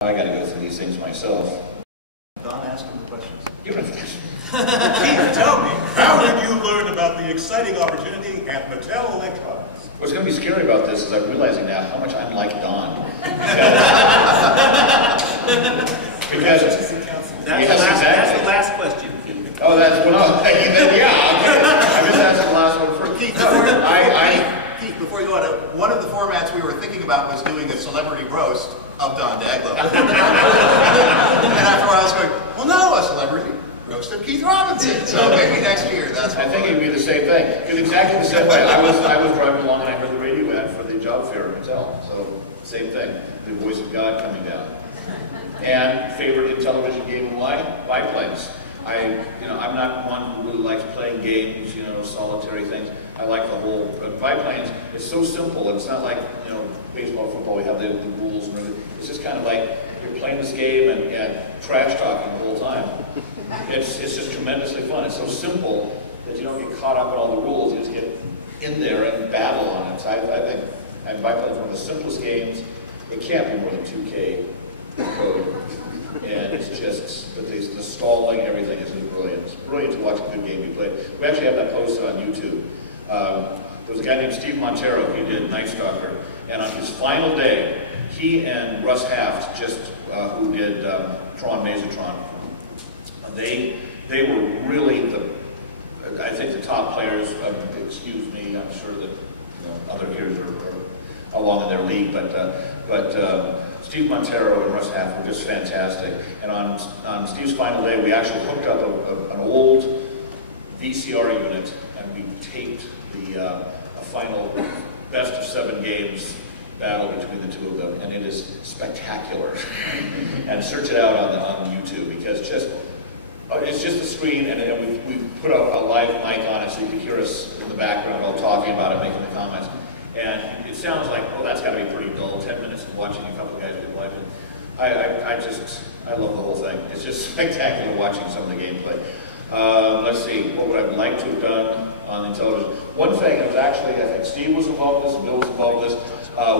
I got to go through these things myself. Don, ask him the questions. Give him the question. Keith, tell me, how did you learn about the exciting opportunity at Mattel Electronics? What's going to be scary about this is I'm realizing now how much I'm like Don. Because that's the last question. Oh, that's what I just asked the last one first. Keith, before you go on, one of the formats we were thinking about was doing a celebrity roast of Don Daglow. And after a while I was going, well, no, a celebrity roast of Keith Robinson. So maybe next year that's what I think it'd be the same thing. It's exactly the same way. I was driving along and I heard the radio ad for the job fair at Mattel. So same thing. The voice of God coming down. And favorite Intellivision game of mine, biplanes. I'm not one who really likes playing games, solitary things. I like the whole, biplanes, it's so simple. It's not like, baseball, football, we have the rules and everything. It's just kind of like you're playing this game and trash talking the whole time. It's just tremendously fun. It's so simple that you don't get caught up in all the rules. You just get in there and battle on it. So I think biplanes is one of the simplest games. It can't be more than 2K code. And it's just, but the stalling, everything is brilliant. It's brilliant to watch a good game be played. We actually have that posted on YouTube. There was a guy named Steve Montero, he did Night Stalker, and on his final day, he and Russ Haft, who did Tron Mazatron, they were really I think the top players, excuse me, I'm sure that other peers are along in their league, but Steve Montero and Russ Haft were just fantastic. And on Steve's final day, we actually hooked up an old VCR unit and we taped a final best of 7 games battle between the two of them, and it is spectacular. And search it out on YouTube because it's just the screen, and we put a live mic on it so you can hear us in the background all talking about it, making the comments. And it sounds like, oh, that's got to be pretty dull, 10 minutes of watching a couple of guys do live. I love the whole thing. It's just spectacular watching some of the gameplay. Let's see, what would I like to have done on Intellivision? One thing, it was actually, I think Steve was involved in this, Bill was involved in this.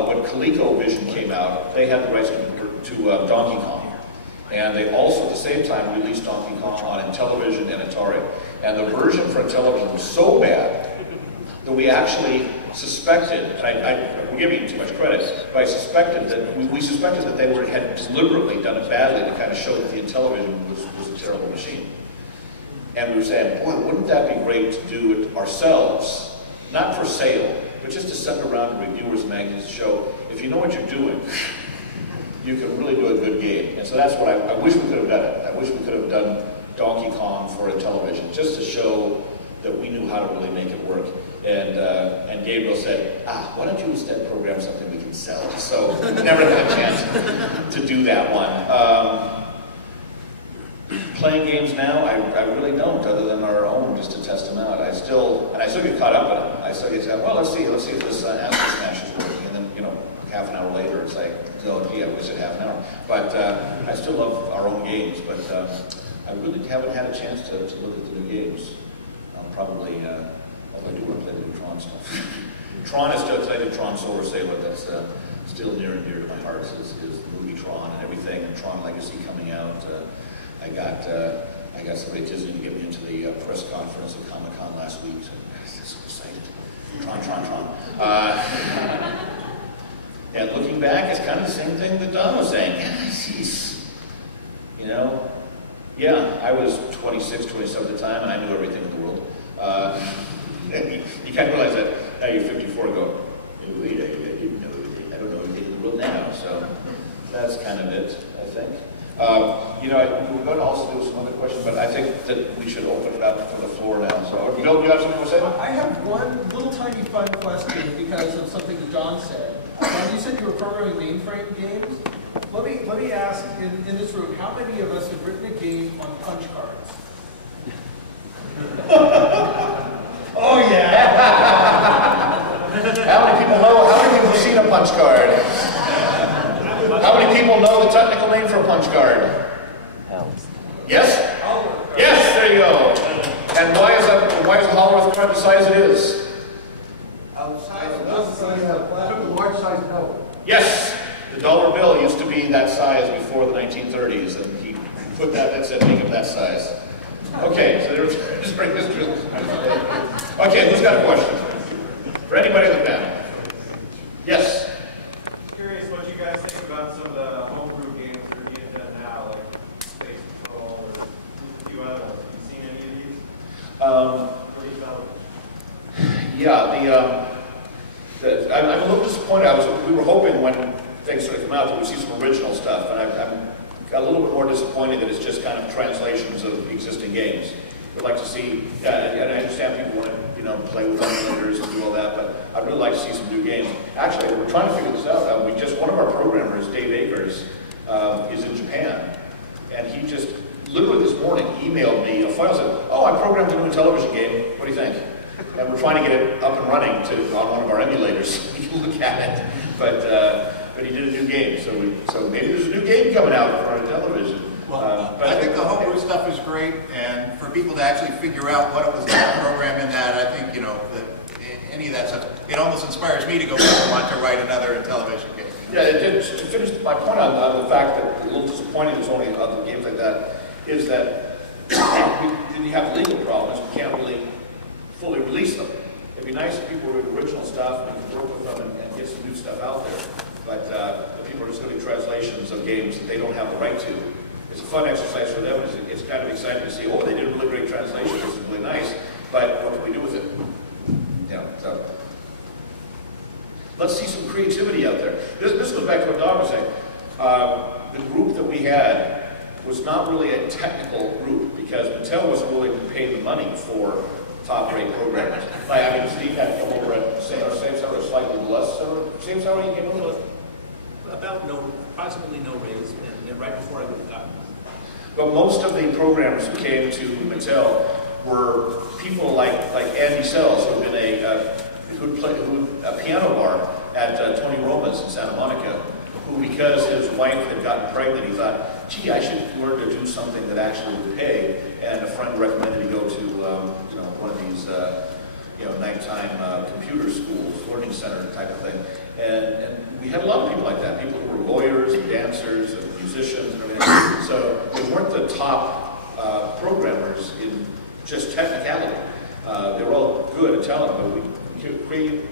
When ColecoVision came out, they had the rights to Donkey Kong. And they also, at the same time, released Donkey Kong on Intellivision and Atari. And the version for Intellivision was so bad that we actually suspected, and I'm giving you too much credit, but I suspected that we suspected that they had deliberately done it badly to kind of show that the Intellivision was a terrible machine. And we were saying, boy, wouldn't that be great to do it ourselves, not for sale, but just to send around to reviewers and magazines to show, if you know what you're doing, you can really do a good game. And so that's what I wish we could have done it. I wish we could have done Donkey Kong for Intellivision, just to show that we knew how to really make it work. And Gabriel said, why don't you instead program something we can sell? So we never had a chance to do that one. Playing games now, I really don't, other than our own, just to test them out. I still get caught up in it. I still get to, well, let's see if this Astro Smash is working. And then, half an hour later, it's like, oh, gee, I wish it half an hour. But I still love our own games, but I really haven't had a chance to look at the new games. I'll probably, I do want to play the new Tron stuff. Tron is still, I did Tron Solar Sailor, that's still near and dear to my heart, is the movie Tron and everything, and Tron Legacy coming out. I got somebody at Disney to get me into the press conference at Comic-Con last week, so I'm so excited. Tron. And looking back, it's kind of the same thing that Don was saying. Jeez. Yeah, I was 26, 27 at the time, and I knew everything in the world. You kind of realize that now you're 54 and go, wait, I didn't know everything. I don't know everything in the world now. So that's kind of it, I think. We're going to also do some other questions, but I think that we should open it up for the floor now. So, Bill, do you have something to say? I have one little tiny fun question because of something that John said. You said you were programming mainframe games. Let me ask in this room, how many of us have written a game on punch cards? Oh yeah! How many people know? How many people have seen a punch card? How many people know the technical name for a punch card? Yes? Yes, there you go. And why is a Holworth card the size it is? The large size note. Yes. The The dollar bill used to be that size before the 1930s, and he put that said, make it that size. Okay, so there's very history. Okay, who's got a question? For anybody in the panel? Yes? Curious what you guys think about some of the homebrew games that are being done now, like Space Patrol or a few other ones. Have you seen any of these? Yeah, I'm a little disappointed. We were hoping when things started to come out that we'd see some original stuff, and I'm a little bit more disappointed that it's just kind of translations of existing games. We'd like to see, and I understand people want to, play with emulators and do all that, but I'd really like to see some new games. Actually, we're trying to figure this out. One of our programmers, Dave Akers, is in Japan, and he just literally this morning emailed me a file, said, "Oh, I programmed a new Intellivision game. What do you think?" And we're trying to get it up and running on one of our emulators so we can look at it. But he did a new game, so maybe there's a new game coming out for our Intellivision. Well, I think the homebrew stuff is great, and for people to actually figure out what it was like to program in that, I think, that any of that stuff, it almost inspires me to go back and want to write another Intellivision game. Yeah, it did. To finish my point on the fact that a little disappointing there's only other games like that, is that we have legal problems. We can't really fully release them. It'd be nice if people were doing original stuff and we could work with them and get some new stuff out there. But the people are just going to be translations of games that they don't have the right to. It's a fun exercise for them. It's kind of exciting to see, oh, they did a really great translation. This is really nice. But what can we do with it? Yeah, so let's see some creativity out there. This goes back to what Don was saying. The group that we had was not really a technical group because Mattel wasn't willing to pay the money for top-rate programmers. Steve had to come over at same salary, slightly less. Same salary he came over with? Approximately no raise, and right before I would have gotten one. But most of the programmers who came to Mattel were people like Andy Sells, who had been a piano bar at Tony Roma's in Santa Monica, who, because his wife had gotten pregnant, he thought, gee, I should learn to do something that actually would pay. And a friend recommended he go to one of these nighttime computer schools, learning center type of thing. And we had a lot of people like that, people who were lawyers and dancers and musicians and everything. So they weren't the top programmers in just technicality. They were all good at talent, but we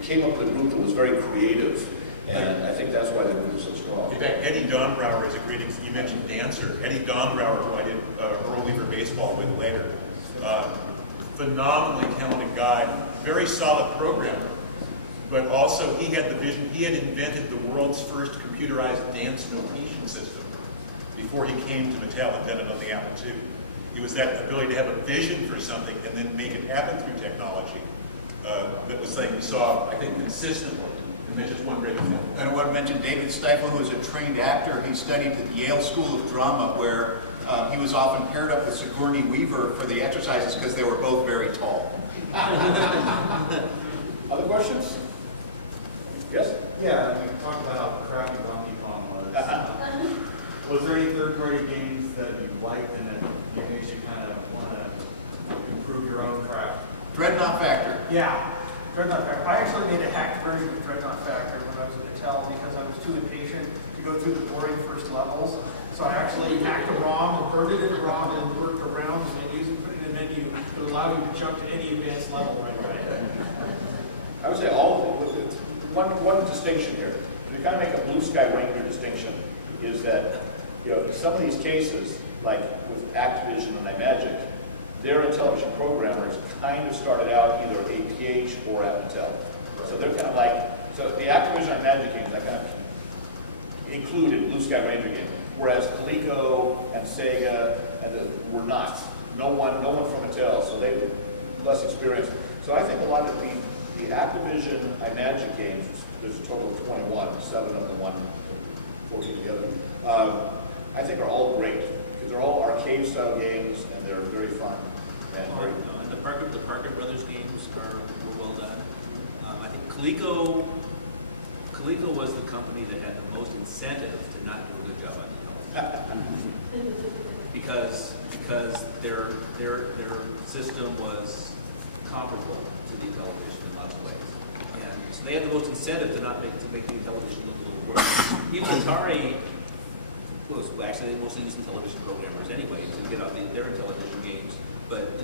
came up with a group that was very creative. And I think that's why the group is so strong. In fact, Eddie Dombrauer is a great example. You mentioned dancer. Eddie Dombrauer, who I did Earl Weaver baseball with later. Phenomenally talented guy, very solid programmer. But also he had the vision, he had invented the world's first computerized dance notation system before he came to Mattel and done it on the Apple II. It was that ability to have a vision for something and then make it happen through technology that was something we saw, I think, consistently. And that's just one great example. And I want to mention David Stiefel, who is a trained actor. He studied at the Yale School of Drama, where he was often paired up with Sigourney Weaver for the exercises because they were both very tall. Other questions? Yes? Yeah, you talked about how crappy Donkey Kong was. Was there any third-party games that you liked and that made you kind of want to improve your own craft? Dreadnought Factor. Yeah, Dreadnought Factor. I actually made a hacked version of Dreadnought Factor when I was at Mattel because I was too impatient to go through the boring first levels. So I actually hacked a ROM and burned it in a ROM and worked around the menus and put it in a menu that allowed you to jump to any advanced level right away. I would say all of it. One distinction here. To kind of make a Blue Sky Ranger distinction is that some of these cases, like with Activision and iMagic, their Intellivision programmers kind of started out either at APH or at Mattel. So they're kind of so the Activision and iMagic games I kind of included Blue Sky Ranger game, whereas Coleco and Sega were not. No one from Mattel, so they were less experienced. So I think a lot of the Activision iMagic games, there's a total of 21, 7 of them, 14 the other, I think are all great, because they're all arcade-style games, and they're very fun. And the Parker Brothers games were well done. I think Coleco was the company that had the most incentive to not do a good job on the because their system was comparable to the Intellivision in lots of ways. And So they had the most incentive to not make the television look a little worse. Even Atari was actually they mostly used television programmers anyway to get out their television games. But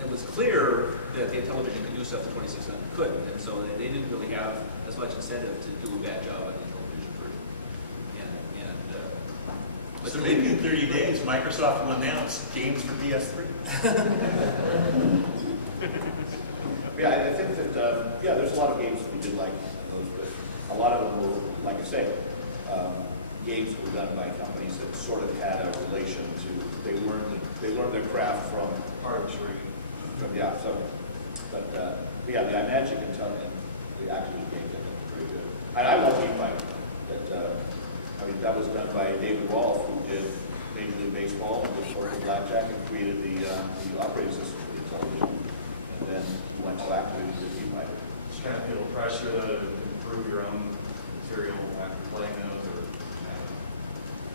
it was clear that the television could do stuff the 2600 couldn't, and so they didn't really have as much incentive to do a bad job on the television version. But So maybe in 30 days, Microsoft will announce games for PS3. Yeah, I think that, there's a lot of games that we did like those, but a lot of them were, like I say, games that were done by companies that sort of had a relation to, they learned their craft from artistry. The Magic and the Activision games, I think, were pretty good. And I love Game Fighter. That was done by David Rolfe, who did Major League Baseball and did Warhol Blackjack and created the operating system for the television. And then he went to Activision and did Game Fighter. Just kind of feel pressure to improve your own material after playing those,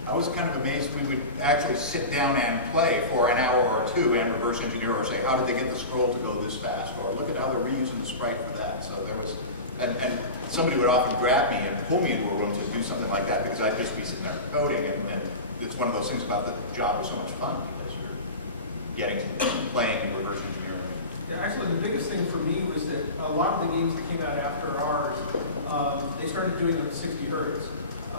I was kind of amazed we would actually sit down and play for an hour or two and reverse engineer or say, how did they get the scroll to go this fast? Or look at how they're reusing the sprite for that. So there was, and somebody would often grab me and pull me into a room to do something like that because I'd just be sitting there coding. And it's one of those things about the job was so much fun because you're getting playing and reverse engineering. Yeah, actually, the biggest thing for me was that a lot of the games that came out after ours, they started doing them at 60 hertz.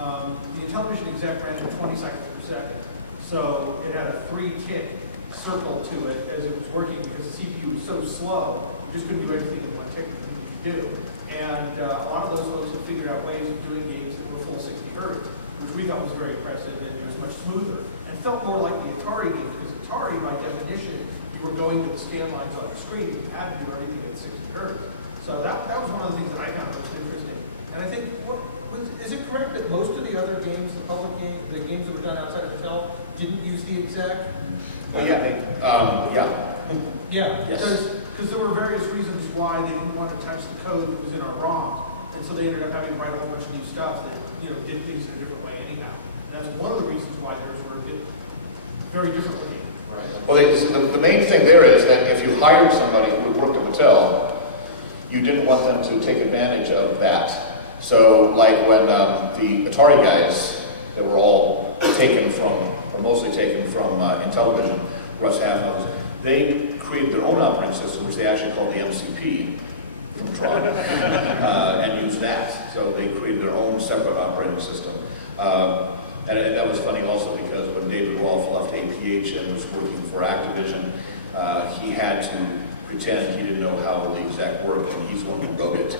The Intellivision exec ran at 20 cycles per second, so it had a 3-tick circle to it as it was working because the CPU was so slow, you just couldn't do everything in one tick that you needed to do. And a lot of those folks have figured out ways of doing games that were full 60 hertz, which we thought was very impressive and it was much smoother and felt more like the Atari games because Atari, by definition, you were going to the scan lines on the screen. You had to do everything at 60 hertz. So that was one of the things that I found most interesting. And I think, is it correct that most of the other games, the public games, the games that were done outside of Mattel, didn't use the exec? Yeah. Yeah, Yes. because there were various reasons why they didn't want to touch the code that was in our ROMs, and so they ended up having to write a whole bunch of new stuff that did things in a different way anyhow. And that's one of the reasons why theirs were very different looking. Right. Well, the main thing there is that if you hired somebody who worked at Mattel, you didn't want them to take advantage of that. So, like when the Atari guys that were all taken from, or mostly taken from Intellivision, Russ Havnose, they created their own operating system, which they actually called the MCP from Tron, and used that. So they created their own separate operating system. And that was funny also because when David Rolfe left APH and was working for Activision, he had to pretend he didn't know how the exec worked, and he's the one who wrote it.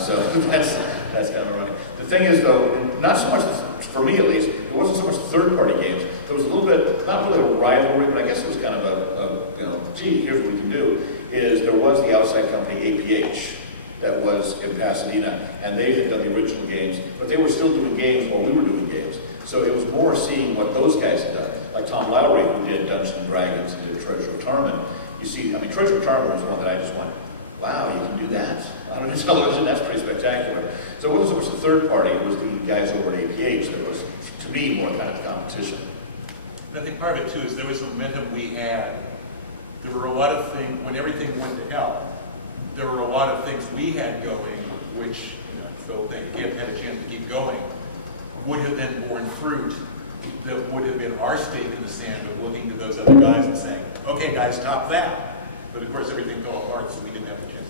So that's kind of funny. The thing is, though, not so much, for me at least, it wasn't so much third-party games. There was a little bit, not really a rivalry, but I guess it was kind of gee, here's what we can do, is there was the outside company APH that was in Pasadena, and they had done the original games, but they were still doing games while we were doing games. So it was more seeing what those guys had done. Like Tom Lowry, who did Dungeons & Dragons and did Treasure of Tarman. You see, Treasure of Tarman was one that I just went, wow, you can do that on a television? That's pretty spectacular. So it wasn't so much the third party, it was the guys over at APH that was, to me, more kind of competition. And I think part of it, too, is there was the momentum we had. There were a lot of things, when everything went to hell, there were a lot of things we had going, which, so they had a chance to keep going, would have then borne fruit that would have been our stake in the sand of looking to those other guys and saying, okay, guys, top that. But of course, everything fell apart, so we didn't have the chance